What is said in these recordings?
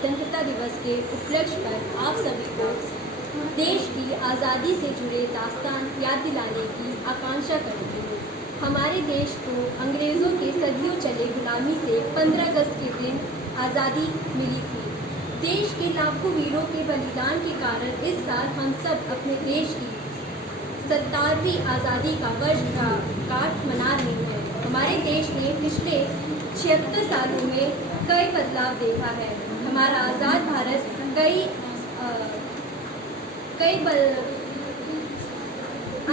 स्वतंत्रता दिवस के उपलक्ष्य पर आप सभी को देश की आज़ादी से जुड़े दास्तान याद दिलाने की आकांक्षा करती हूँ। हमारे देश को अंग्रेज़ों के सदियों चले गुलामी से 15 अगस्त के दिन आज़ादी मिली थी। देश के लाखों वीरों के बलिदान के कारण इस साल हम सब अपने देश की 70वीं आज़ादी का वर्षगांठ मना रहे हैं। हमारे देश ने पिछले 76 सालों में कई बदलाव देखा है। हमारा आज़ाद भारत कई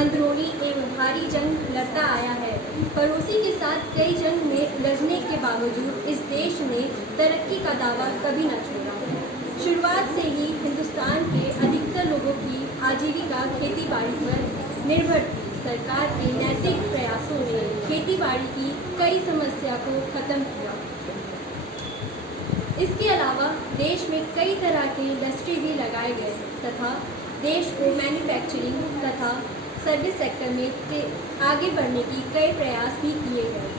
अंदरूनी एवं भारी जंग लड़ता आया है। पड़ोसी के साथ कई जंग में लड़ने के बावजूद इस देश ने तरक्की का दावा कभी न छोड़ा। शुरुआत से ही हिंदुस्तान के अधिकतर लोगों की आजीविका खेती बाड़ी पर निर्भर थी। सरकार के नैतिक प्रयासों ने खेती बाड़ी की कई समस्या को खत्म किया। इसके अलावा देश में कई तरह के इंडस्ट्री भी लगाए गए तथा देश को मैन्युफैक्चरिंग तथा सर्विस सेक्टर में आगे बढ़ने की कई प्रयास भी किए गए।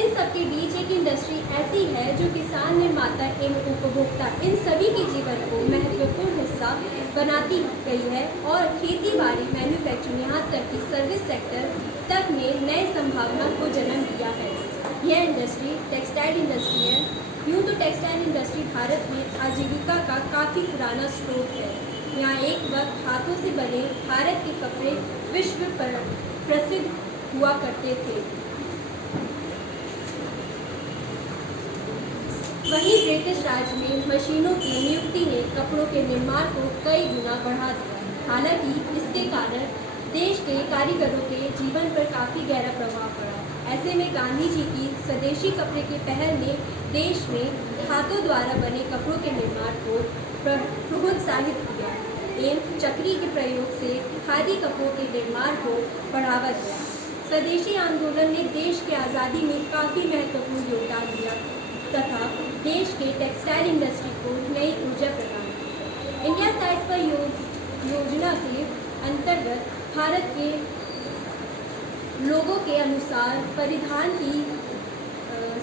इन सब के बीच एक इंडस्ट्री ऐसी है जो किसान, निर्माता एवं उपभोक्ता इन सभी के जीवन को महत्वपूर्ण हिस्सा बनाती गई है और खेती बाड़ी, मैन्युफैक्चरिंग यहाँ तक कि सर्विस सेक्टर तक ने नए संभावना को जन्म दिया है। यह इंडस्ट्री टेक्सटाइल इंडस्ट्री है। यूँ तो टेक्सटाइल इंडस्ट्री भारत में आजीविका का काफ़ी पुराना स्रोत है। यहाँ एक वक्त हाथों से बने भारत के कपड़े विश्व पर प्रसिद्ध हुआ करते थे। वहीं ब्रिटिश राज में मशीनों की नियुक्ति ने कपड़ों के निर्माण को कई गुना बढ़ा दिया। हालांकि इसके कारण देश के कारीगरों के जीवन पर काफ़ी गहरा प्रभाव पड़ा। ऐसे में गांधी जी की स्वदेशी कपड़े की पहल ने देश में हाथों द्वारा बने कपड़ों के निर्माण को प्रोत्साहित किया एवं चक्री के प्रयोग से खादी कपड़ों के निर्माण को बढ़ावा दिया। स्वदेशी आंदोलन ने देश की आज़ादी में काफ़ी महत्वपूर्ण योगदान दिया तथा देश के टेक्सटाइल इंडस्ट्री को नई ऊर्जा प्रदान की। इंडिया साइज पर योजना के अंतर्गत भारत के लोगों के अनुसार परिधान की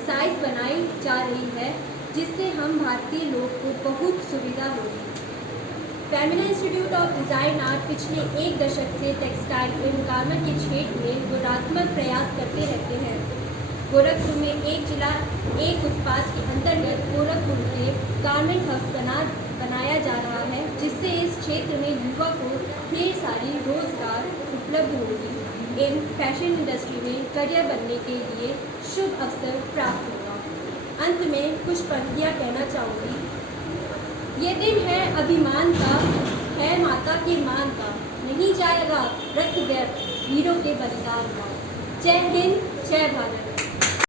साइज बनाई जा रही है, जिससे हम भारतीय लोग को बहुत सुविधा होगी। Femina institute of design art पिछले एक दशक से टेक्सटाइल एवं गारमेंट के क्षेत्र में गुणात्मक प्रयास करते रहते हैं। गोरखपुर में एक जिला एक उत्पाद के अंतर्गत गोरखपुर में गारमेंट हाउस बनाया जा रहा है, जिससे इस क्षेत्र में युवा को ढेर सारी रोजगार उपलब्ध होगी एवं फैशन इंडस्ट्री में करियर बनने के लिए शुभ अवसर प्राप्त होगा। अंत में कुछ पंक्तियाँ कहना चाहूँगी। ये दिन है अभिमान का, है माता के मान का, नहीं जाएगा रक्त व्यर्थ वीरों के बलिदान का। जय हिंद, जय भारत।